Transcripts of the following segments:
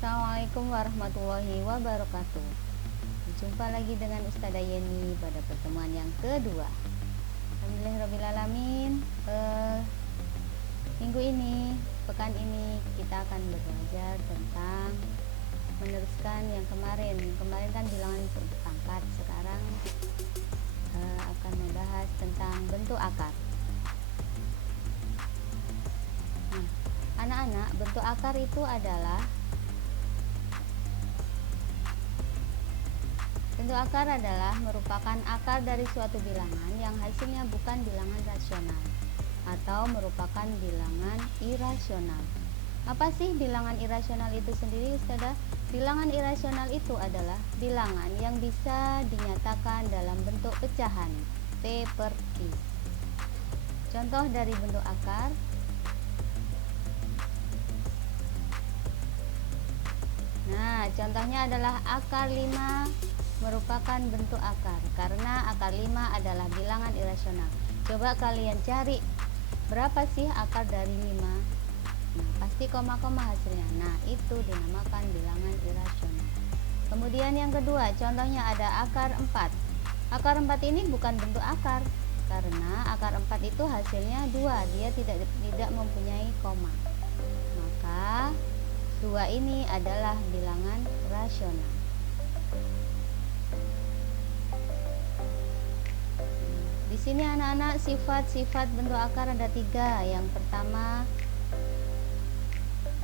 Assalamualaikum warahmatullahi wabarakatuh. Jumpa lagi dengan Ustazah Yeni pada pertemuan yang kedua. Alhamdulillahirrahmanirrahim. Minggu ini, pekan ini kita akan belajar tentang meneruskan yang kemarin. Kemarin kan bilangan berpangkat, sekarang akan membahas tentang bentuk akar. Nah, anak-anak, bentuk akar itu adalah merupakan akar dari suatu bilangan yang hasilnya bukan bilangan rasional atau merupakan bilangan irasional. Apa sih bilangan irasional itu sendiri, Ustazah? Bilangan irasional itu adalah bilangan yang bisa dinyatakan dalam bentuk pecahan P per Q. Contoh dari bentuk akar: nah, contohnya adalah akar 5 merupakan bentuk akar karena akar 5 adalah bilangan irasional. Coba kalian cari berapa sih akar dari 5. Nah, pasti koma-koma hasilnya. Nah, itu dinamakan bilangan irasional. Kemudian yang kedua, contohnya ada akar 4. Akar 4 ini bukan bentuk akar karena akar 4 itu hasilnya 2, dia tidak mempunyai koma. Maka 2 ini adalah bilangan rasional. Di sini anak-anak, sifat-sifat bentuk akar ada 3. Yang pertama,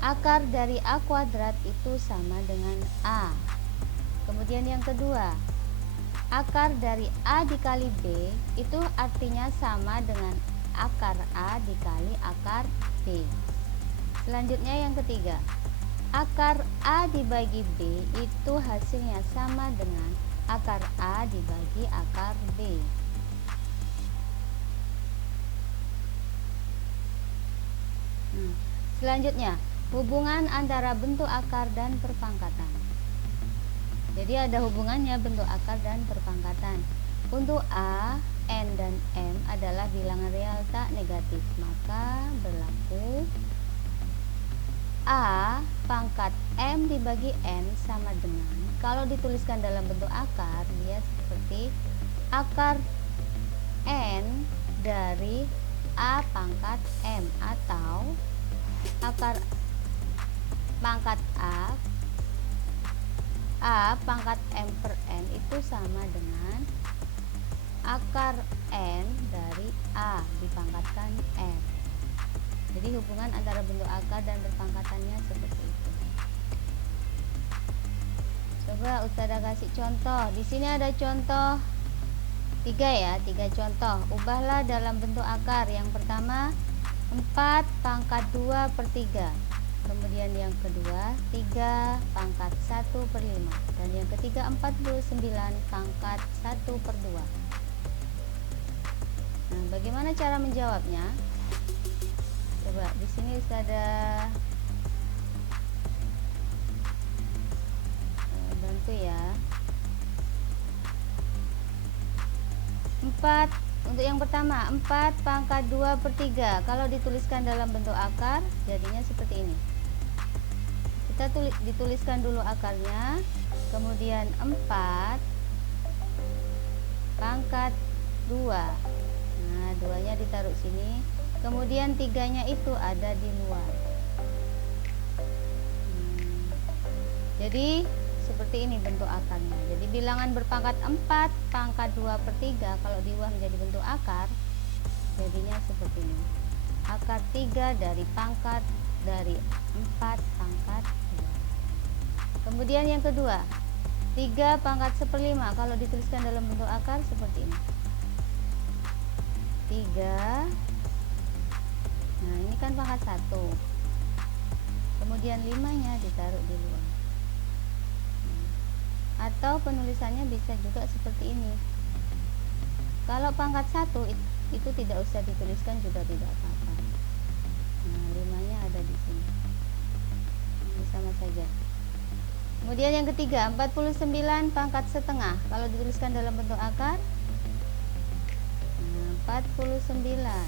akar dari A kuadrat itu sama dengan A. Kemudian yang kedua, akar dari A dikali B itu artinya sama dengan akar A dikali akar B. Selanjutnya yang ketiga, akar A dibagi B itu hasilnya sama dengan akar A dibagi akar B. Selanjutnya, hubungan antara bentuk akar dan perpangkatan. Jadi ada hubungannya bentuk akar dan perpangkatan. Untuk A, N, dan M adalah bilangan real tak negatif, maka berlaku A pangkat M dibagi N sama dengan, kalau dituliskan dalam bentuk akar, dia seperti akar N dari A pangkat M, atau akar pangkat A pangkat M per N itu sama dengan akar N dari A dipangkatkan M. Jadi hubungan antara bentuk akar dan perpangkatannya seperti itu. Coba Ustazah kasih contoh. Di sini ada contoh 3 ya, 3 contoh. Ubahlah dalam bentuk akar. Yang pertama 4 pangkat 2 per 3. Kemudian yang kedua 3 pangkat 1 per 5. Dan yang ketiga 49 pangkat 1 per 2. Nah, bagaimana cara menjawabnya? Coba di sini Ustazah bantu ya. 4, untuk yang pertama 4 pangkat 2 per 3. Kalau dituliskan dalam bentuk akar jadinya seperti ini. Kita dituliskan dulu akarnya, kemudian 4 pangkat 2. Nah, 2-nya ditaruh sini, kemudian 3-nya itu ada di luar. Jadi seperti ini bentuk akarnya. Jadi bilangan berpangkat 4 pangkat 2 per 3 kalau diubah menjadi bentuk akar jadinya seperti ini. Akar 3 dari pangkat dari 4 pangkat 2. Kemudian yang kedua 3 pangkat 1/5 kalau dituliskan dalam bentuk akar seperti ini. 3, nah ini kan pangkat 1, kemudian 5-nya ditaruh di luar. Atau penulisannya bisa juga seperti ini. Kalau pangkat 1 itu tidak usah dituliskan juga tidak apa-apa. Nah, 5-nya ada di sini. Ini sama saja. Kemudian yang ketiga 49 pangkat setengah. Kalau dituliskan dalam bentuk akar, nah, 49.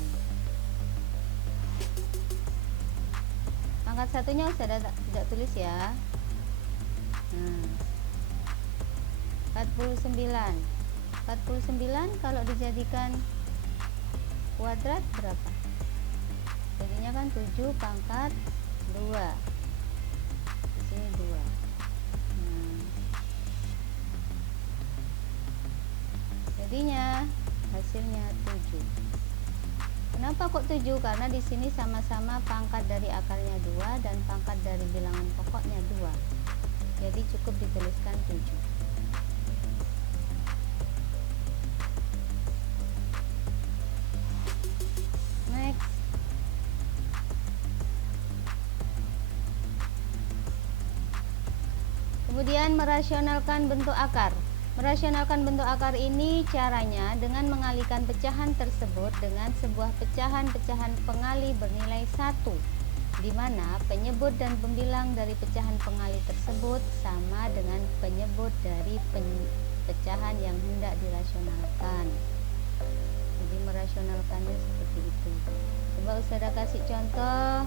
Pangkat satunya usah tidak tulis ya. Nah, 49 kalau dijadikan kuadrat berapa? Jadinya kan 7 pangkat 2. Di sini 2. Jadinya hasilnya 7. Kenapa kok 7? Karena di sini sama-sama pangkat dari akarnya 2 dan pangkat dari bilangan pokoknya 2. Jadi cukup dituliskan 7. Next. Kemudian merasionalkan bentuk akar. Merasionalkan bentuk akar ini caranya dengan mengalihkan pecahan tersebut dengan sebuah pecahan-pecahan pengali bernilai 1, di mana penyebut dan pembilang dari pecahan pengali tersebut sama dengan penyebut dari pecahan yang hendak dirasionalkan. Jadi merasionalkannya seperti itu. Coba Ustazah kasih contoh.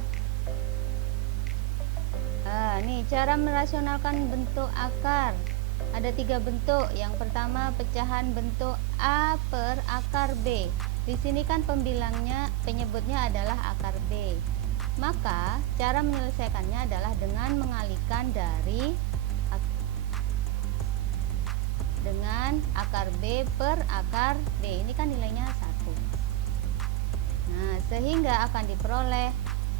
Nih cara merasionalkan bentuk akar. Ada 3 bentuk. Yang pertama pecahan bentuk A per akar B. Di sini kan pembilangnya, penyebutnya adalah akar B. Maka cara menyelesaikannya adalah dengan mengalihkan dari dengan akar B per akar B. Ini kan nilainya 1. Nah, sehingga akan diperoleh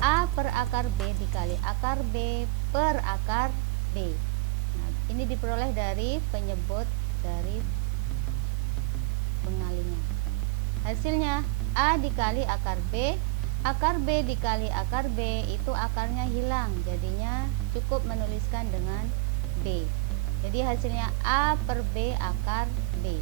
A per akar B dikali akar B per akar B. Nah, ini diperoleh dari penyebut dari pengalinya. Hasilnya A dikali akar B dikali akar B, itu akarnya hilang, jadinya cukup menuliskan dengan B. Jadi hasilnya A per B akar B.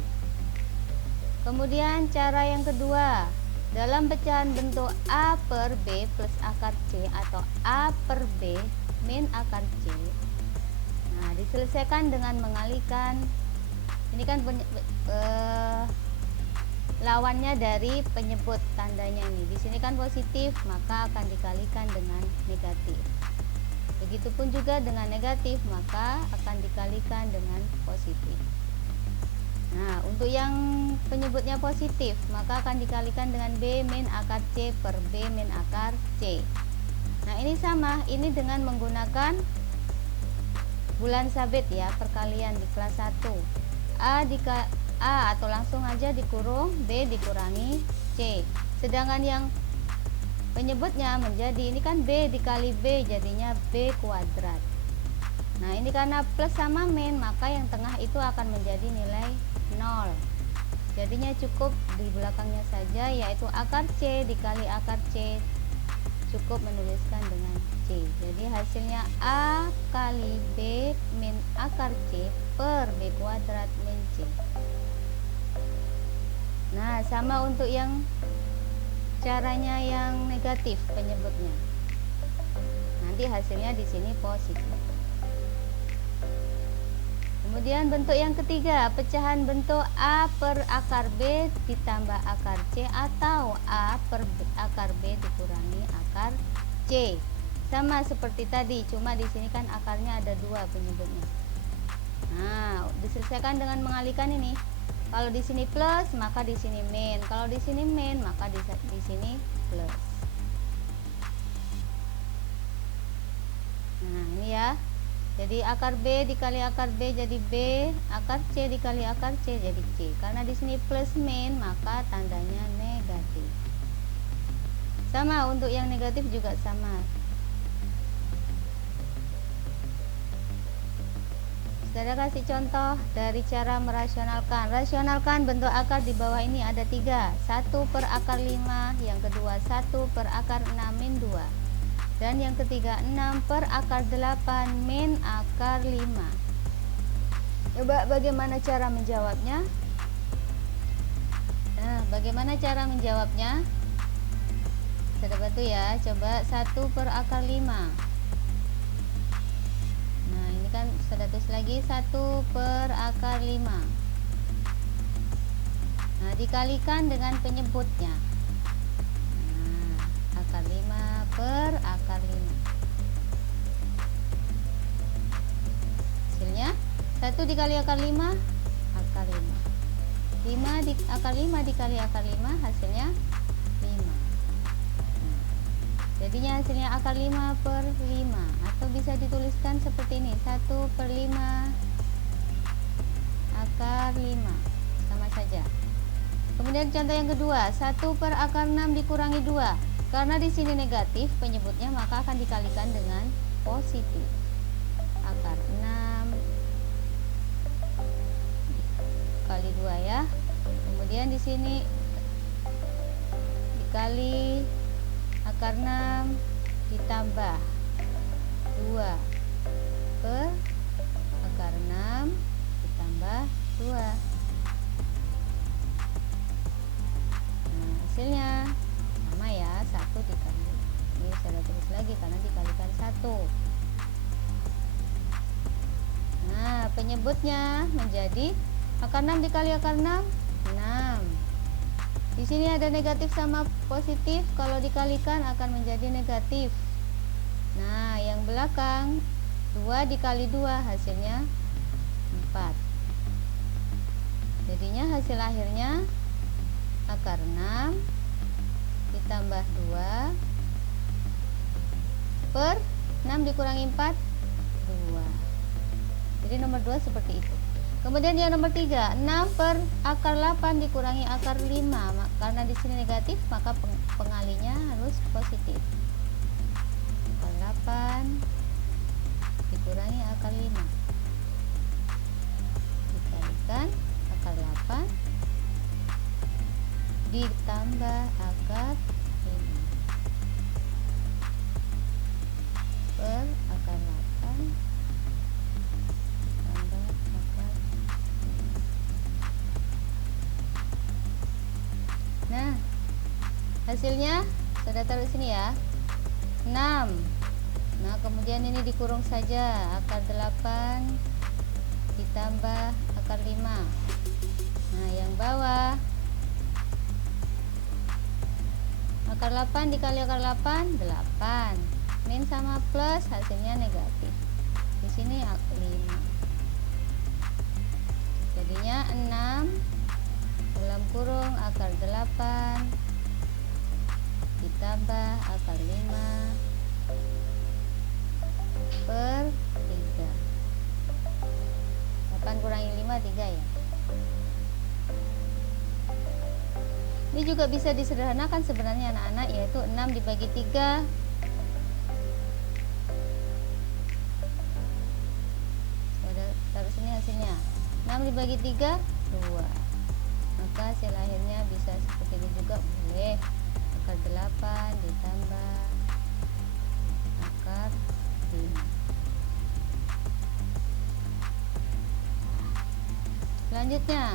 Kemudian cara yang kedua, dalam pecahan bentuk A per B plus akar C atau A per B min akar C. Nah, diselesaikan dengan mengalihkan. Ini kan lawannya dari penyebut tandanya ini. Di sini kan positif, maka akan dikalikan dengan negatif. Begitupun juga dengan negatif, maka akan dikalikan dengan positif. Nah, untuk yang penyebutnya positif, maka akan dikalikan dengan B min akar C per B min akar C. Nah, ini sama, ini dengan menggunakan bulan sabit ya, perkalian di kelas 1. A atau langsung aja dikurung B dikurangi C. Sedangkan yang penyebutnya menjadi, ini kan B dikali B, jadinya B kuadrat. Nah, ini karena plus sama min, maka yang tengah itu akan menjadi nilai 0. Jadinya cukup di belakangnya saja, yaitu akar C dikali akar C, cukup menuliskan dengan C. Jadi hasilnya A kali B min akar C per B kuadrat min C. Nah, sama untuk yang caranya yang negatif penyebutnya. Nanti hasilnya di sini positif. Kemudian bentuk yang ketiga, pecahan bentuk A per akar B ditambah akar C atau A per akar B dikurangi akar C. Sama seperti tadi, cuma di sini kan akarnya ada 2 penyebutnya. Nah, diselesaikan dengan mengalihkan ini. Kalau di sini plus, maka di sini min. Kalau di sini min, maka di sini plus. Nah, ini ya. Jadi akar B dikali akar B jadi B, akar C dikali akar C jadi C. Karena di sini plus min, maka tandanya negatif. Sama untuk yang negatif juga sama. Saudara kasih contoh dari cara merasionalkan. Rasionalkan bentuk akar di bawah ini ada 3. 1 per akar 5, yang kedua 1 per akar 6 min 2. Dan yang ketiga 6 per akar 8 min akar 5. Coba bagaimana cara menjawabnya? Nah, bagaimana cara menjawabnya? Saya bantu ya, coba 1 per akar 5. Nah, ini kan sudah tulis lagi 1 per akar 5. Nah, dikalikan dengan penyebutnya. Nah, akar 5 per akar 5. Hasilnya 1 dikali akar 5, akar 5. 5 akar 5 dikali akar 5 hasilnya 5. Jadinya hasilnya akar 5 per 5. Atau bisa dituliskan seperti ini, 1 per 5 akar 5. Sama saja. Kemudian contoh yang kedua, 1 per akar 6 dikurangi 2. Karena di sini negatif penyebutnya, maka akan dikalikan dengan positif. Akar 6 kali 2 ya. Kemudian di sini dikali akar 6 ditambah 2 per akar 6 ditambah 2. Nah, hasilnya sama ya, 1 dikali. Ini saya tulis lagi karena dikalikan 1. Nah, penyebutnya menjadi akar 6 dikali akar 6, 6. Di sini ada negatif sama positif, kalau dikalikan akan menjadi negatif. Nah, yang belakang 2 dikali 2 hasilnya 4. Jadinya hasil akhirnya akar 6 ditambah 2 per 6 dikurangi 4, 2. Jadi nomor 2 seperti itu. Kemudian yang nomor 3, 6 per akar 8 dikurangi akar 5. Karena di sini negatif, maka pengalinya harus positif. Akar 8 dikurangi akar 5. Dikalikan akar 8 ditambah akar 5 per akar 8 ditambah akar 5. Nah, hasilnya sudah taruh sini ya, 6. Nah, kemudian ini dikurung saja, akar 8 ditambah akar 5. Nah, yang bawah akar 8 dikali akar 8, 8. Min sama plus hasilnya negatif. Di sini 5. Jadinya 6 dalam kurung akar 8 ditambah akar 5 per 3. 8 kurangi 5, 3 ya. Ini juga bisa disederhanakan sebenarnya anak-anak, yaitu 6 dibagi 3 taruh sini hasilnya 6 dibagi 3, 2. Maka hasil akhirnya bisa seperti ini juga boleh, akar 8 ditambah akar 5. Selanjutnya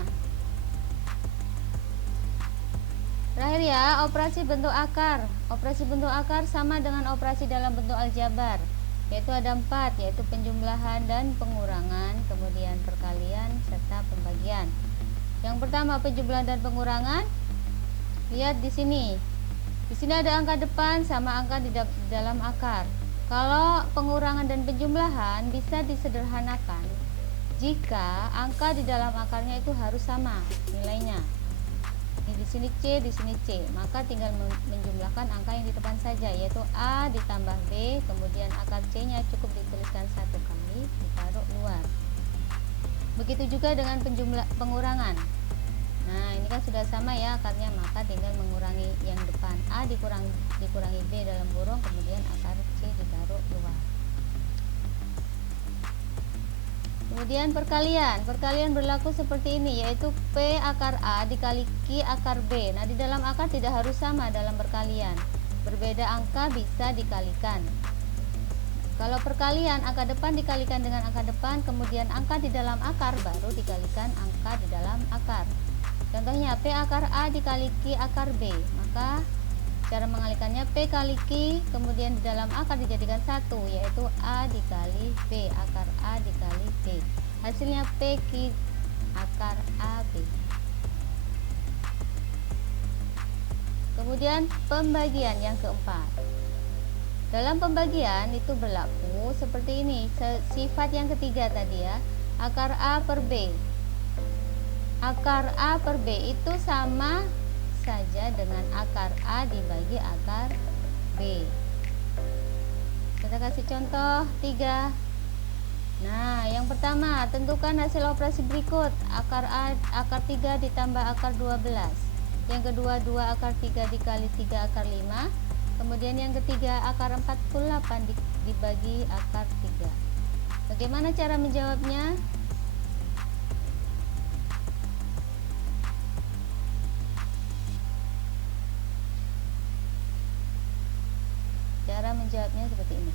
terakhir ya, operasi bentuk akar. Operasi bentuk akar sama dengan operasi dalam bentuk aljabar, yaitu ada 4, yaitu penjumlahan dan pengurangan, kemudian perkalian serta pembagian. Yang pertama penjumlahan dan pengurangan. Lihat di sini. Di sini ada angka depan sama angka di dalam akar. Kalau pengurangan dan penjumlahan bisa disederhanakan jika angka di dalam akarnya itu harus sama nilainya. Ini di sini C, di sini C, maka tinggal menjumlahkan angka yang di depan saja, yaitu A ditambah B, kemudian akar C-nya cukup dituliskan 1 kali, ditaruh luar. Begitu juga dengan pengurangan. Nah, ini kan sudah sama ya akarnya, maka tinggal mengurangi yang depan. A dikurangi B dalam kurung, kemudian akar C ditaruh luar. Kemudian perkalian berlaku seperti ini, yaitu P akar A dikali Q akar B. Nah, di dalam akar tidak harus sama dalam perkalian, berbeda angka bisa dikalikan. Kalau perkalian, angka depan dikalikan dengan angka depan, kemudian angka di dalam akar baru dikalikan angka di dalam akar. Contohnya P akar A dikali Q akar B, maka cara mengalikannya P kali Q, kemudian di dalam akar dijadikan 1, yaitu A dikali B, akar A dikali B. Hasilnya P Q akar AB. Kemudian pembagian yang keempat. Dalam pembagian itu berlaku seperti ini, sifat yang ketiga tadi ya. akar A per B. Akar A per B itu sama saja dengan akar A dibagi akar B. Kita kasih contoh 3. Nah, yang pertama, tentukan hasil operasi berikut. Akar 3 ditambah akar 12. Yang kedua, 2 akar 3 dikali 3 akar 5. Kemudian yang ketiga, akar 48 dibagi akar 3. Bagaimana cara menjawabnya? Cara menjawabnya seperti ini.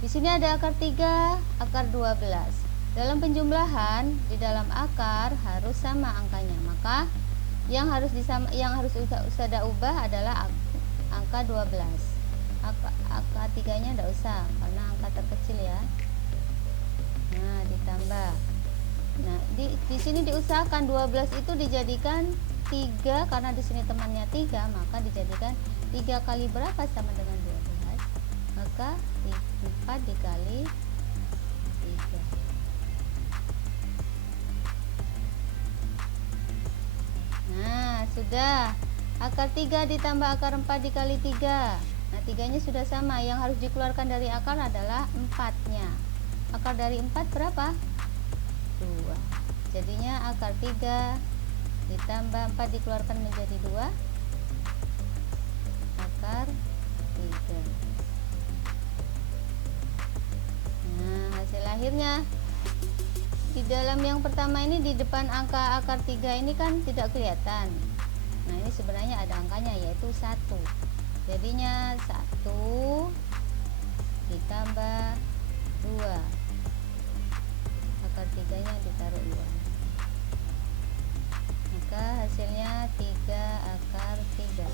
Di sini ada akar 3, akar 12. Dalam penjumlahan, di dalam akar harus sama angkanya. Maka yang harus Ustazah ubah adalah angka 12. Angka 3-nya tidak usah karena angka terkecil ya. Nah, ditambah. Nah, di sini diusahakan 12 itu dijadikan 3 karena di sini temannya 3, maka dijadikan 3 kali berapa sama dengan 12? Maka 4 dikali 3. Nah, sudah. Akar 3 ditambah akar 4 dikali 3. Nah, 3-nya sudah sama. Yang harus dikeluarkan dari akar adalah 4-nya. Akar dari 4 berapa? 2. Jadinya akar 3 ditambah 4 dikeluarkan menjadi 2. Akar 3. Nah, hasil akhirnya di dalam yang pertama ini, di depan angka akar 3 ini kan tidak kelihatan. Nah, ini sebenarnya ada angkanya yaitu 1. Jadinya 1 ditambah 2. Akar 3-nya ditaruh 2. Maka hasilnya 3 akar 3.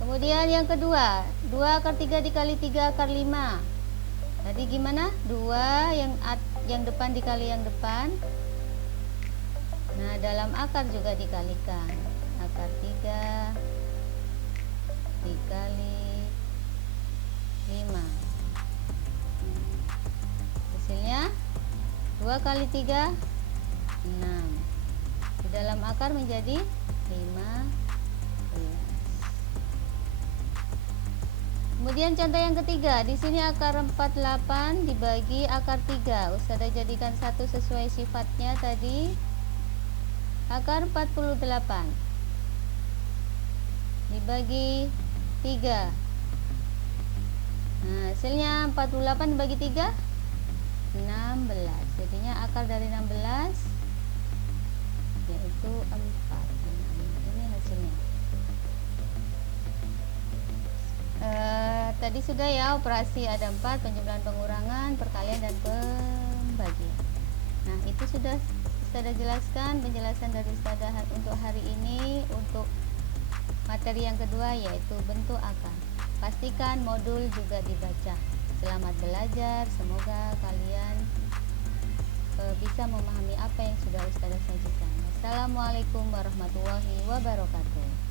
Kemudian yang kedua, 2 akar 3 dikali 3 akar 5. Tadi gimana? 2 yang depan dikali yang depan. Nah, dalam akar juga dikalikan. Akar 3 dikali 5. Hasilnya 2 kali 3 6. Di dalam akar menjadi 15. Kemudian contoh yang ketiga, di sini akar 48 dibagi akar 3. Ustazah jadikan 1 sesuai sifatnya tadi. Akar 48 dibagi 3. Nah, hasilnya 48 dibagi 3 16. Jadinya akar dari 16 yaitu 4. Ini hasilnya. Tadi sudah ya, operasi ada 4, penjumlahan, pengurangan, perkalian, dan pembagian. Nah, itu sudah Ustazah jelaskan penjelasan dari Ustazah untuk hari ini. Untuk materi yang kedua yaitu bentuk akar. Pastikan modul juga dibaca. Selamat belajar, semoga kalian bisa memahami apa yang sudah Ustazah sajikan. Assalamualaikum warahmatullahi wabarakatuh.